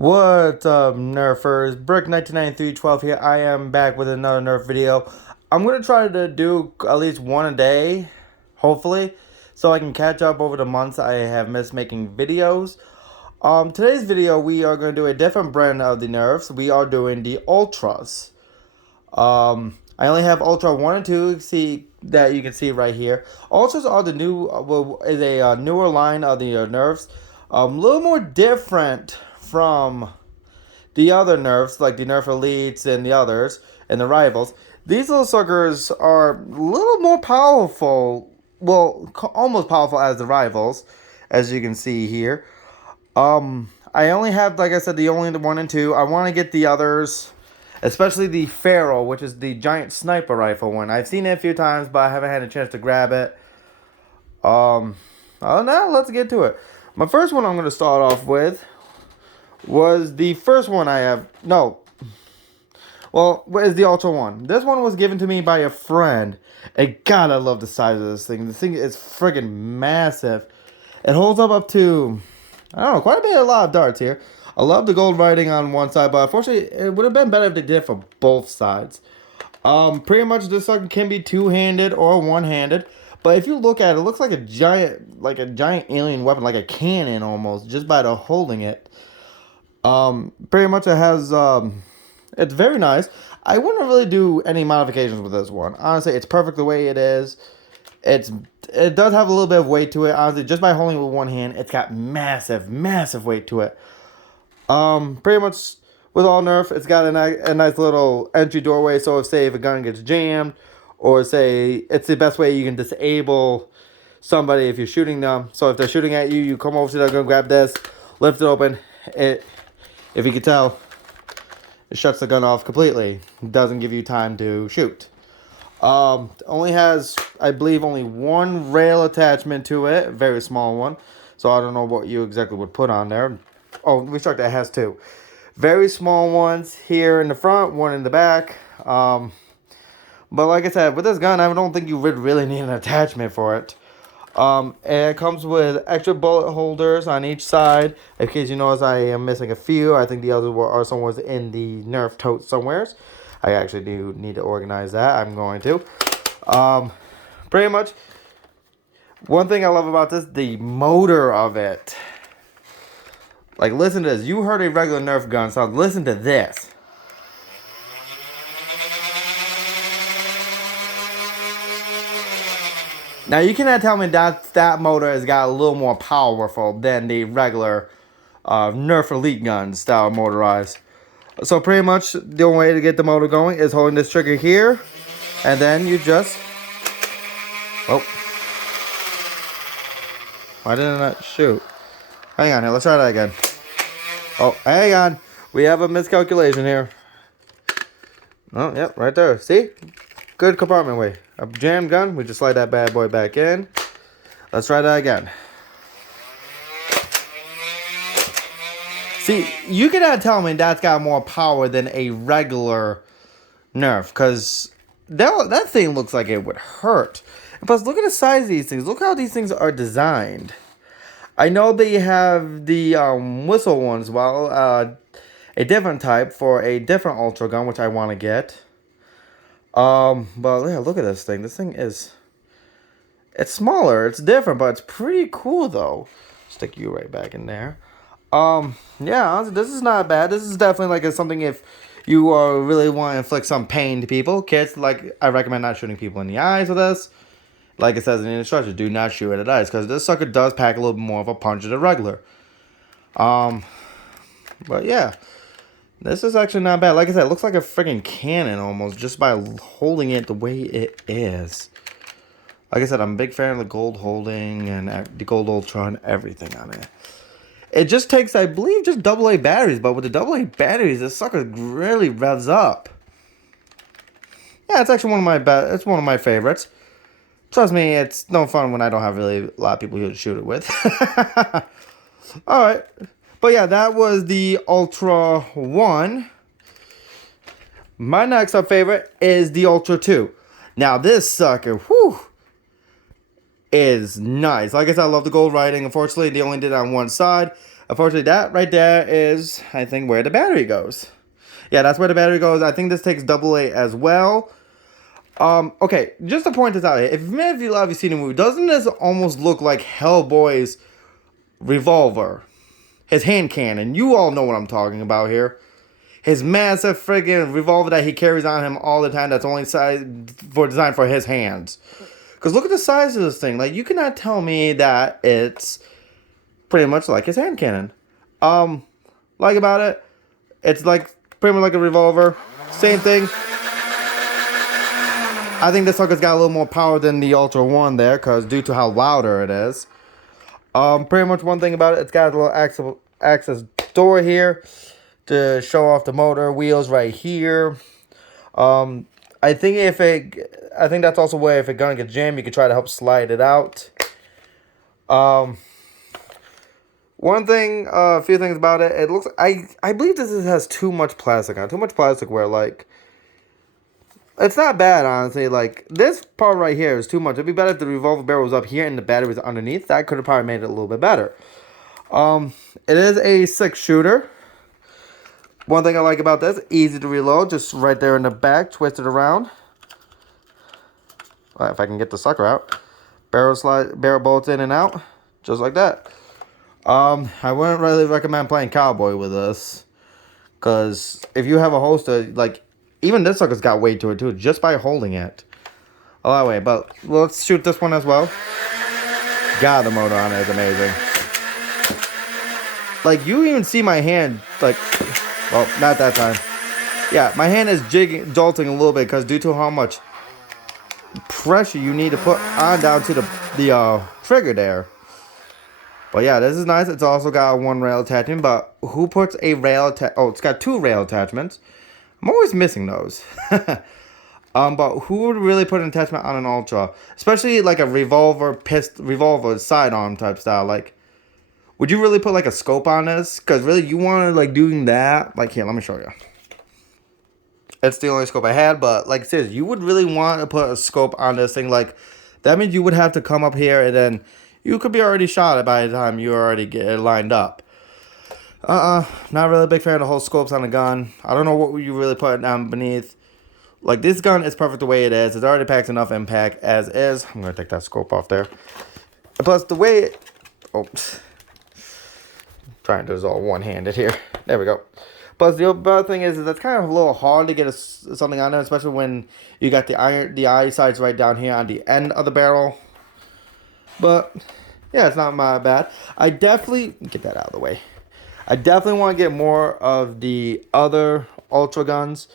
What's up, Nerfers? Brick199312 here. I am back with another Nerf video. I'm going to try to do at least one a day, hopefully, so I can catch up over the months I have missed making videos. Today's video, we are going to do a different brand of the Nerfs. We are doing the Ultras. I only have Ultra 1 and 2, see that you can see right here. Ultras are the new, is a newer line of the Nerfs. A little more different from the other Nerfs, like the Nerf Elites and the others, and the Rivals. These little suckers are a little more powerful, well, almost powerful as the Rivals, as you can see here. I only have, like I said, the 1 and 2. I want to get the others, especially the Feral, which is the giant sniper rifle one. I've seen it a few times, but I haven't had a chance to grab it. Oh, now let's get to it. My first one I'm going to start off with was the first one I have. No. Well, is the Ultra 1. This one was given to me by a friend. And God, I love the size of this thing. This thing is friggin' massive. It holds up to, I don't know, quite a lot of darts here. I love the gold writing on one side, but unfortunately, it would have been better if they did for both sides. Pretty much this sucker can be two-handed or one-handed. But if you look at it, it looks like a giant alien weapon, like a cannon almost, just by the holding it. Pretty much it has, it's very nice. I wouldn't really do any modifications with this one. Honestly, it's perfect the way it is. It does have a little bit of weight to it. Honestly, just by holding it with one hand, it's got massive weight to it. Pretty much with all Nerf, it's got a nice little entry doorway. So if, say, if a gun gets jammed, or say it's the best way you can disable somebody if you're shooting them. So if they're shooting at you, you come over to the gun, grab this, lift it open. If you can tell, it shuts the gun off completely. It doesn't give you time to shoot. Only has, I believe, only one rail attachment to it, a very small one. So I don't know what you exactly would put on there. Oh, Restructor has two. Very small ones here in the front, one in the back. But like I said, with this gun, I don't think you would really need an attachment for it. And it comes with extra bullet holders on each side. In case you notice, I am missing a few. I think the others are somewhere in the Nerf tote somewheres. I actually do need to organize that. I'm going to. Pretty much, one thing I love about this, the motor of it. Like, listen to this. You heard a regular Nerf gun sound. Listen to this. Now, you cannot tell me that motor has got a little more powerful than the regular Nerf Elite gun style motorized. So, pretty much, the only way to get the motor going is holding this trigger here. And then you just... Oh. Why didn't I shoot? Hang on here. Let's try that again. Oh, hang on. We have a miscalculation here. Oh, yep, right there. See? Good compartment way. A jam gun. We just slide that bad boy back in. Let's try that again. See, you cannot tell me that's got more power than a regular Nerf, because that thing looks like it would hurt. And plus, look at the size of these things. Look how these things are designed. I know they have the whistle ones, well, a different type for a different Ultra gun, which I want to get. But yeah, look at this thing. This thing is, it's smaller, it's different, but it's pretty cool though. Stick you right back in there. Yeah, honestly, this is not bad. This is definitely like something if you really want to inflict some pain to people. Kids, like, I recommend not shooting people in the eyes with this. Like it says in the instructions, do not shoot at the eyes, because this sucker does pack a little bit more of a punch than a regular. But yeah. This is actually not bad. Like I said, it looks like a freaking cannon almost, just by holding it the way it is. Like I said, I'm a big fan of the gold holding and the gold Ultra and everything on it. It just takes, I believe, just AA batteries, but with the AA batteries, this sucker really revs up. Yeah, it's actually it's one of my favorites. Trust me, it's no fun when I don't have really a lot of people to shoot it with. Alright. But yeah, that was the Ultra 1. My next up favorite is the Ultra 2. Now this sucker, whew, is nice. Like I said, I love the gold writing. Unfortunately, they only did it on one side. Unfortunately, that right there is, I think, where the battery goes. Yeah, that's where the battery goes. I think this takes AA as well. Okay, just to point this out, if many of you have seen the movie, doesn't this almost look like Hellboy's revolver? His hand cannon. You all know what I'm talking about here. His massive friggin' revolver that he carries on him all the time that's only designed for his hands. Because look at the size of this thing. Like, you cannot tell me that it's pretty much like his hand cannon. Like about it, it's like pretty much like a revolver. Same thing. I think this sucker's got a little more power than the Ultra 1 there, because due to how louder it is. Pretty much one thing about it, it's got a little access door here to show off the motor, wheels right here. I think that's also where if it's gonna get jammed, you can try to help slide it out. One thing, a few things about it. It looks, I believe this has too much plastic on it. Too much plastic where, like, it's not bad, honestly. Like, this part right here is too much. It'd be better if the revolver barrel was up here and the battery was underneath. That could have probably made it a little bit better. It is a 6-shooter. One thing I like about this, easy to reload. Just right there in the back, twist it around. If I can get the sucker out. Barrel bolts in and out. Just like that. I wouldn't really recommend playing cowboy with this, because if you have a holster, like, even this sucker's got weight to it too, just by holding it. Oh, that way, but let's shoot this one as well. God, the motor on it is amazing. Like, you even see my hand, like, well, not that time. Yeah, my hand is jolting a little bit, because due to how much pressure you need to put on down to the trigger there. But yeah, this is nice. It's also got one rail attachment, but who puts a rail it's got 2 rail attachments. I'm always missing those. But who would really put an attachment on an Ultra? Especially like a revolver sidearm type style. Like, would you really put like a scope on this? Because really, you want to like doing that. Like, here, let me show you. It's the only scope I had, but like seriously, you would really want to put a scope on this thing. Like, that means you would have to come up here and then you could be already shot by the time you already get it lined up. Not really a big fan of the whole scopes on the gun. I don't know what you really put down beneath. Like, this gun is perfect the way it is. It already packs enough impact as is. I'm going to take that scope off there. And plus, the way it... Oh. Trying to do this all one-handed here. There we go. Plus, the other thing is that's kind of a little hard to get something on there, especially when you got the eye sights right down here on the end of the barrel. But, yeah, it's not my bad. I definitely... Get that out of the way. I definitely want to get more of the other Ultra guns.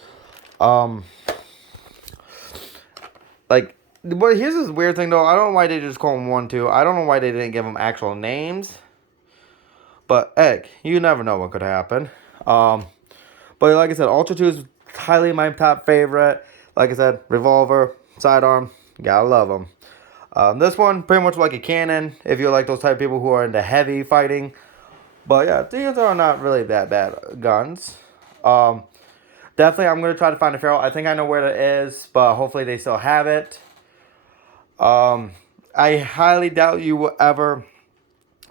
Like, but here's this weird thing, though. I don't know why they just call them 1-2. I don't know why they didn't give them actual names. But, heck, you never know what could happen. But like I said, Ultra 2 is highly my top favorite. Like I said, revolver, sidearm, gotta love them. This one, pretty much like a cannon, if you're like those type of people who are into heavy fighting. But yeah, these are not really that bad guns. Definitely, I'm going to try to find a Ferrell. I think I know where it is, but hopefully they still have it. I highly doubt you will ever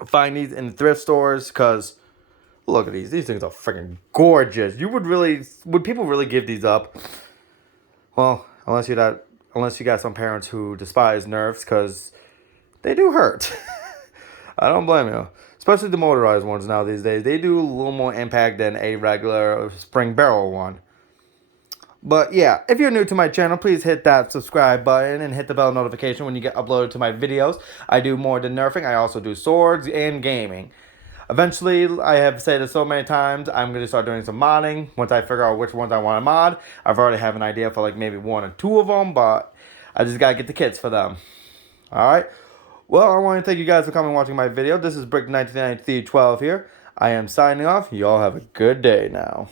find these in thrift stores, because look at these. These things are freaking gorgeous. Would people really give these up? Well, unless you got some parents who despise Nerfs, because they do hurt. I don't blame you. Especially the motorized ones now these days. They do a little more impact than a regular spring barrel one. But yeah, if you're new to my channel, please hit that subscribe button and hit the bell notification when you get uploaded to my videos. I do more than nerfing. I also do swords and gaming. Eventually, I have said it so many times, I'm going to start doing some modding. Once I figure out which ones I want to mod. I've already have an idea for like maybe 1 or 2 of them, but I just got to get the kits for them. Alright. Well, I want to thank you guys for coming and watching my video. This is Brick199312 here. I am signing off. Y'all have a good day now.